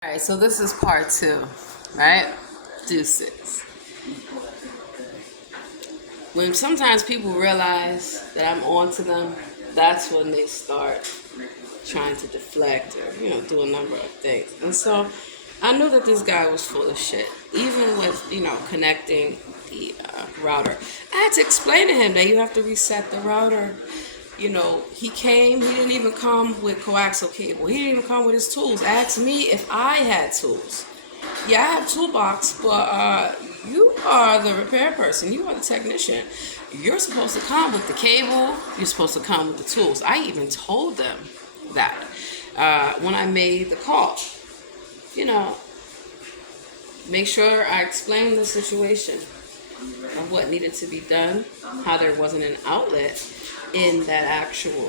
All right, so this is part two, right? Deuces. When sometimes people realize that I'm on to them, that's when they start trying to deflect or, do a number of things. And so I knew that this guy was full of shit, even with, connecting the router. I had to explain to him that you have to reset the router. He came, he didn't even come with coaxial cable. He didn't even come with his tools. Asked me if I had tools. Yeah, I have a toolbox, but you are the repair person. You are the technician. You're supposed to come with the cable. You're supposed to come with the tools. I even told them that when I made the call. You know, make sure I explained the situation of what needed to be done, how there wasn't an outlet in that actual,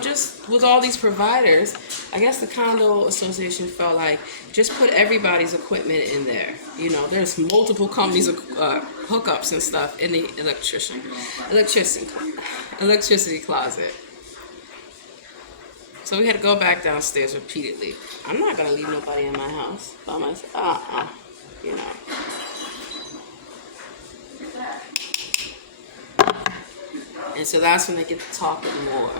just with all these providers, I guess the condo association felt like just put everybody's equipment in there. There's multiple companies of hookups and stuff in the electricity closet. So we had to go back downstairs repeatedly. I'm not gonna leave nobody in my house by myself. You know. And so that's when they get to talking more.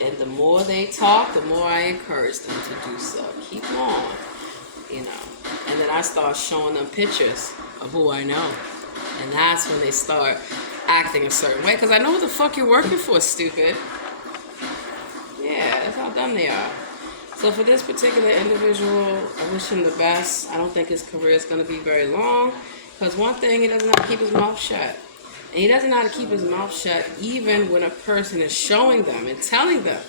And the more they talk, the more I encourage them to do so. Keep on, And then I start showing them pictures of who I know. And that's when they start acting a certain way. Because I know what the fuck you're working for, stupid. Yeah, that's how dumb they are. So for this particular individual, I wish him the best. I don't think his career is going to be very long. Because one thing, he doesn't know how to keep his mouth shut. And he doesn't know how to keep his mouth shut even when a person is showing them and telling them,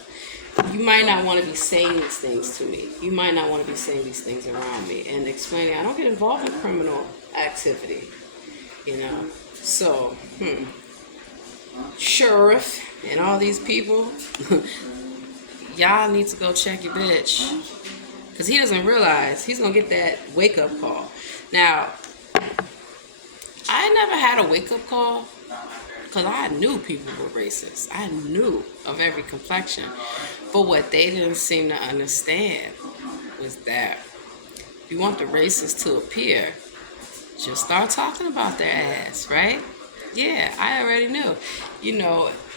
you might not want to be saying these things to me. You might not want to be saying these things around me. And explaining, I don't get involved in criminal activity. So, sheriff and all these people, y'all need to go check your bitch. Because he doesn't realize he's going to get that wake-up call. Now, I never had a wake-up call because I knew people were racist. I knew of every complexion. But what they didn't seem to understand was that if you want the racists to appear, just start talking about their ass, right? Yeah, I already knew.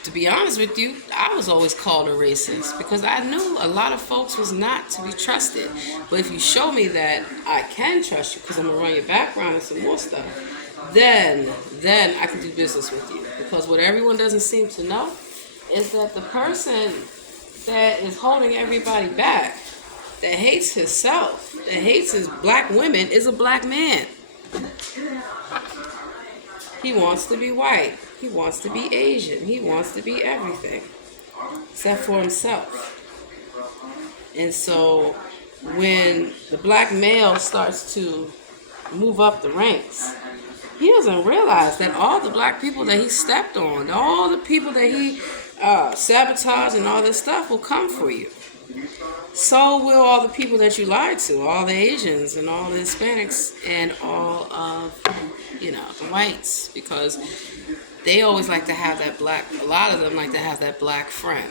To be honest with you, I was always called a racist because I knew a lot of folks was not to be trusted. But if you show me that I can trust you because I'm going to run your background and some more stuff, then I can do business with you. Because what everyone doesn't seem to know is that the person that is holding everybody back, that hates himself, that hates his black women, is a black man. He wants to be white. He wants to be Asian. He wants to be everything except for himself. And so when the black male starts to move up the ranks, he doesn't realize that all the black people that he stepped on, all the people that he sabotaged and all this stuff will come for you. So will all the people that you lied to, all the Asians and all the Hispanics and all of, the whites, because they always like to have that a lot of them like to have that black friend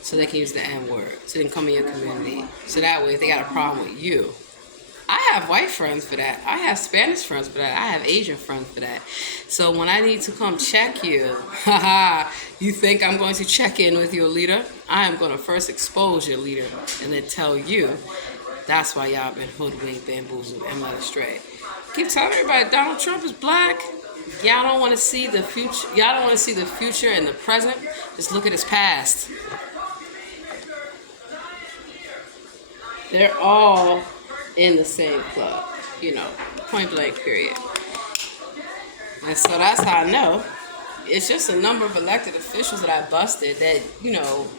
so they can use the N-word, so they can come in your community. So that way if they got a problem with you, I have white friends for that. I have Spanish friends for that. I have Asian friends for that. So when I need to come check you, you think I'm going to check in with your leader? I am going to first expose your leader and then tell you that's why y'all been hoodwinked, bamboozled, and led astray. Keep telling everybody Donald Trump is black. Y'all don't want to see the future. Y'all don't want to see the future and the present. Just look at his past. They're all in the same club, point blank period. And so that's how I know. It's just a number of elected officials that I busted that,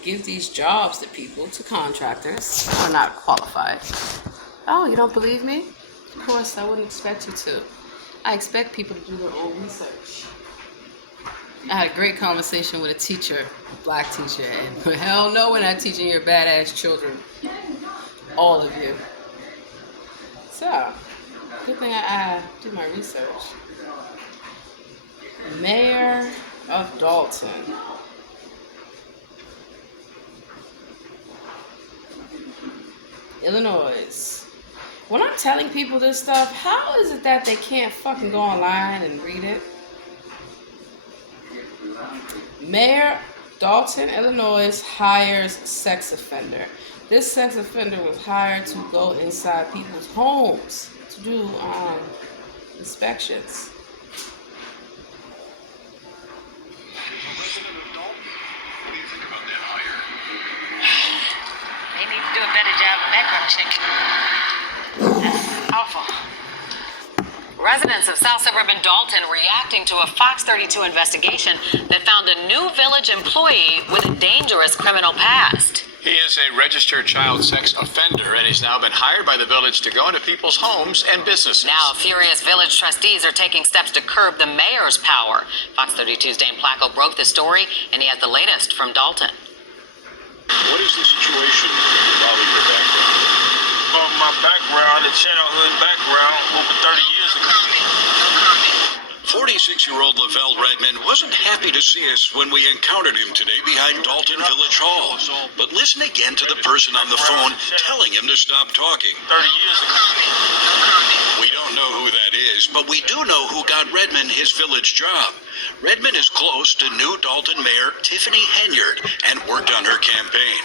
give these jobs to people, to contractors who are not qualified. Oh, you don't believe me? Of course, I wouldn't expect you to. I expect people to do their own research. I had a great conversation with a teacher, a black teacher, and hell no, we're not teaching your badass children. All of you. So, good thing I do my research. Mayor of Dalton. Illinois. when I'm telling people this stuff, how is it that they can't fucking go online and read it? Mayor Dalton, Illinois hires sex offender. This sex offender was hired to go inside people's homes to do inspections. They need to do a better job of background check. That's awful. Residents of South Suburban Dalton reacting to a Fox 32 investigation that found a new village employee with a dangerous criminal past. He is a registered child sex offender, and he's now been hired by the village to go into people's homes and businesses. Now, furious village trustees are taking steps to curb the mayor's power. Fox 32's Dane Placco broke the story, and he has the latest from Dalton. What is the situation involving your background? Well, my background, the childhood background, over 30 years ago. 46-year-old Lavelle Redmond wasn't happy to see us when we encountered him today behind Dalton Village Hall. But listen again to the person on the phone telling him to stop talking. 30 years ago. We don't know who that is, but we do know who got Redmond his village job. Redmond is close to new Dalton Mayor Tiffany Henyard and worked on her campaign.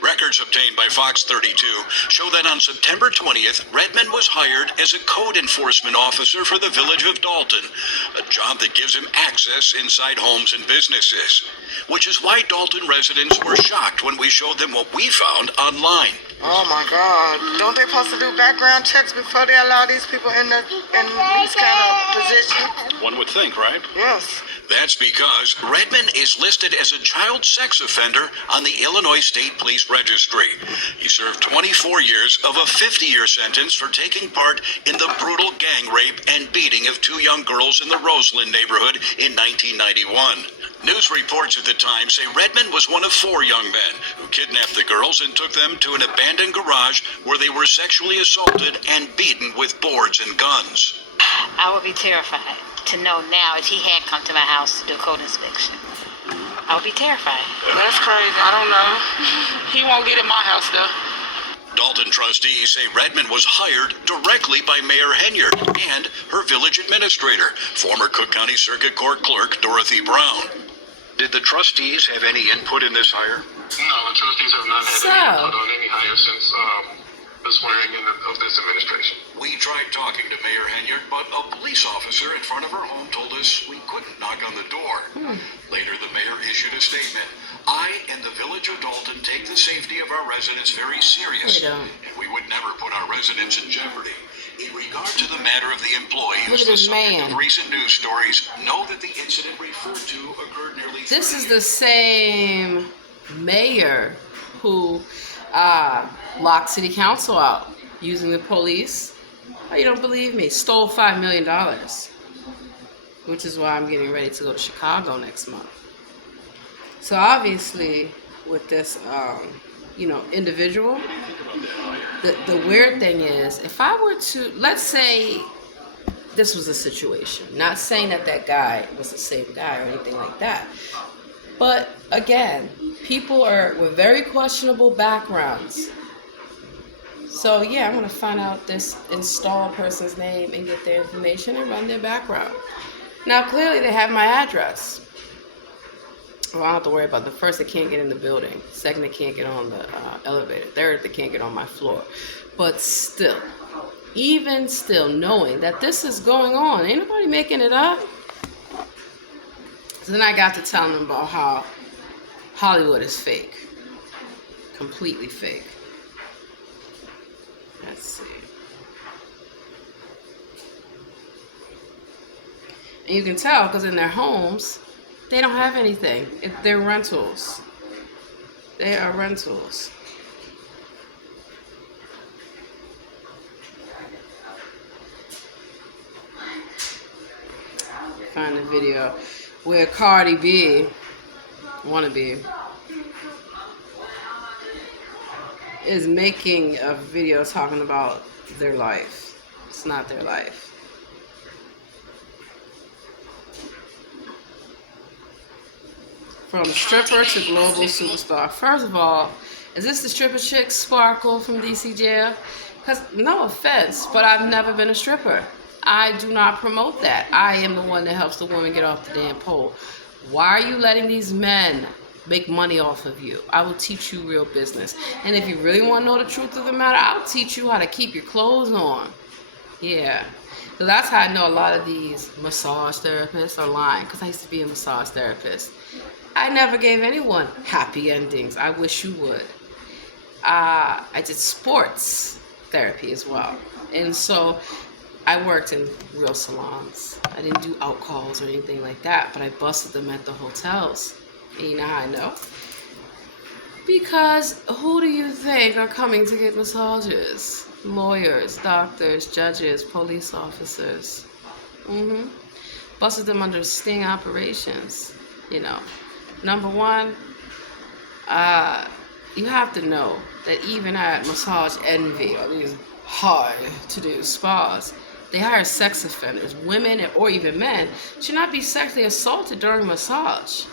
Records obtained by Fox 32 show that on September 20th, Redmond was hired as a code enforcement officer for the village of Dalton, a job that gives him access inside homes and businesses, which is why Dalton residents were shocked when we showed them what we found online. Oh my God! Don't they supposed to do background checks before they allow these people in these kind of positions? One would think, right? Yes. That's because Redmond is listed as a child sex offender on the Illinois State Police Registry. He served 24 years of a 50-year sentence for taking part in the brutal gang rape and beating of 2 young girls in the Roseland neighborhood in 1991. News reports at the time say Redmond was one of 4 young men who kidnapped the girls and took them to an abandoned garage where they were sexually assaulted and beaten with boards and guns. I would be terrified to know now if he had come to my house to do a code inspection. I would be terrified. That's crazy. I don't know. He won't get in my house though. Dalton trustees say Redmond was hired directly by Mayor Henyard and her village administrator, former Cook County Circuit Court Clerk Dorothy Brown. Did the trustees have any input in this hire? No, the trustees have not had any input on any hire since the swearing in of this administration. We tried talking to Mayor Henyard, but a police officer in front of her home told us we couldn't knock on the door. Later, the mayor issued a statement. I and the village of Dalton take the safety of our residents very serious, and we would never put our residents in jeopardy. In regard to the matter of the employee who's the subject of recent news stories, know that the incident referred to occurred nearly 3 This is the same mayor who locked city council out using the police. Oh, you don't believe me? Stole $5 million, which is why I'm getting ready to go to Chicago next month. So obviously, with this, individual, the weird thing is, if I were to, let's say this was a situation, not saying that guy was the same guy or anything like that, but again, people are with very questionable backgrounds. So yeah, I'm gonna find out this installed person's name and get their information and run their background. Now clearly they have my address. Well, I don't have to worry about the first, they can't get in the building. Second, they can't get on the elevator. Third, they can't get on my floor. But still, even still, knowing that this is going on, ain't nobody making it up. So then I got to telling them about how Hollywood is fake. Completely fake. Let's see. And you can tell because in their homes, they don't have anything. They're rentals. They are rentals. Find a video where Cardi B, wannabe, is making a video talking about their life. It's not their life. From stripper to global superstar. First of all, is this the stripper chick Sparkle from DC Jail? Because, no offense, but I've never been a stripper. I do not promote that. I am the one that helps the woman get off the damn pole. Why are you letting these men make money off of you? I will teach you real business. And if you really want to know the truth of the matter, I'll teach you how to keep your clothes on. Yeah. So that's how I know a lot of these massage therapists are lying, because I used to be a massage therapist. I never gave anyone happy endings. I wish you would. I did sports therapy as well. And so I worked in real salons. I didn't do out calls or anything like that, but I busted them at the hotels. And you know how I know? Because who do you think are coming to get massages? Lawyers, doctors, judges, police officers. Busted them under sting operations. You know, number one, you have to know that even at Massage Envy, or these hard-to-do spas, they hire sex offenders. Women or even men should not be sexually assaulted during massage.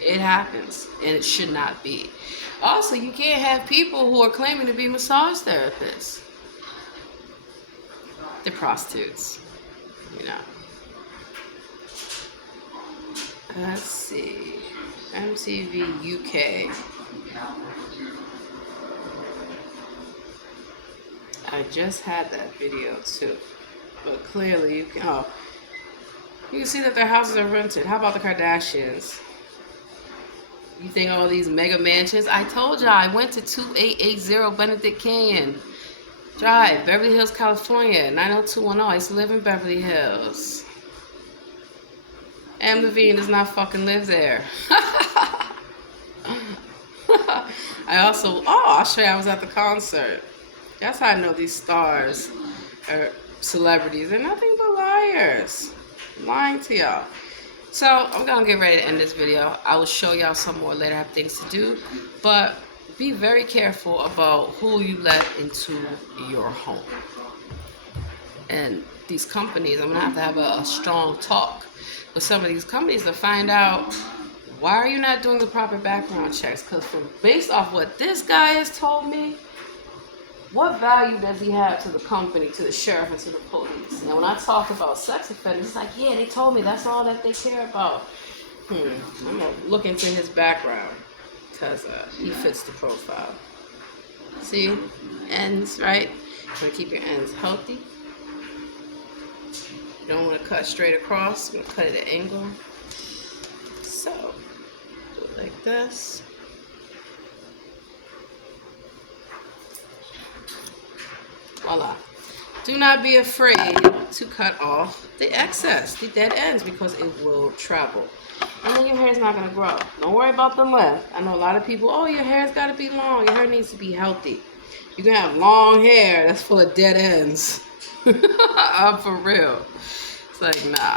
It happens, and it should not be. Also, you can't have people who are claiming to be massage therapists. They're prostitutes, you know. Let's see. MTV UK. I just had that video too. But clearly you can see that their houses are rented. How about the Kardashians? You think all these mega mansions? I told y'all I went to 2880 Benedict Canyon Drive, Beverly Hills, California, 90210. I used to live in Beverly Hills. Am Levine does not fucking live there. I'll show you, I was at the concert. That's how I know these stars are celebrities. They're nothing but liars. I'm lying to y'all. So I'm gonna get ready to end this video. I will show y'all some more later. I have things to do, but be very careful about who you let into your home. And these companies, I'm gonna have a strong talk with some of these companies to find out, why are you not doing the proper background checks? Because based off what this guy has told me, what value does he have to the company, to the sheriff, and to the police? Now, when I talk about sex offenders, it's like, yeah, they told me that's all that they care about. I'm going to look into his background, because he fits the profile. See? Ends, right? You want to keep your ends healthy. You don't want to cut straight across. You want to cut at an angle. So, do it like this. Voila. Do not be afraid to cut off the excess, the dead ends, because it will travel. And then your hair is not going to grow. Don't worry about the length. I know a lot of people, oh, your hair's got to be long. Your hair needs to be healthy. You can have long hair that's full of dead ends. I'm for real. It's like, nah.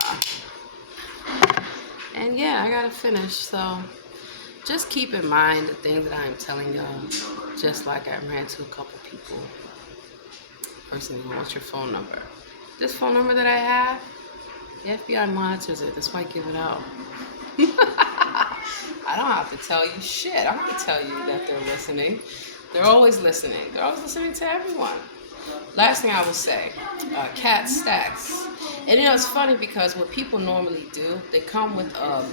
And yeah, I got to finish. So just keep in mind the things that I'm telling y'all. Just like I ran to a couple people. Person, what's your phone number? This phone number that I have, the FBI monitors it. That's why I give it out. I don't have to tell you shit. I don't have to tell you that they're listening. They're always listening. They're always listening to everyone. Last thing I will say, cat stacks. And you know, it's funny because what people normally do, they come with a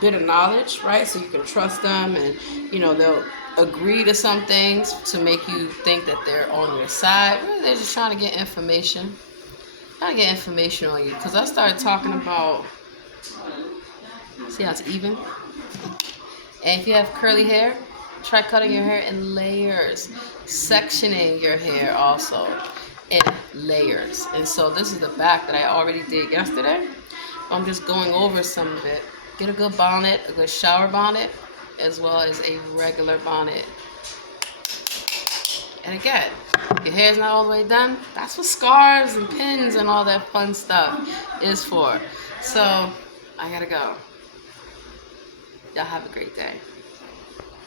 bit of knowledge, right? So you can trust them, and you know, they'll agree to some things to make you think that they're on your side. Really, they're just trying to get information. Trying to get information on you. Because I started talking about, see how it's even? And if you have curly hair, try cutting your hair in layers. Sectioning your hair also in layers. And so this is the back that I already did yesterday. I'm just going over some of it. Get a good bonnet, a good shower bonnet, as well as a regular bonnet. And again, your hair's not all the way done. That's what scarves and pins and all that fun stuff is for. So I gotta go. Y'all have a great day.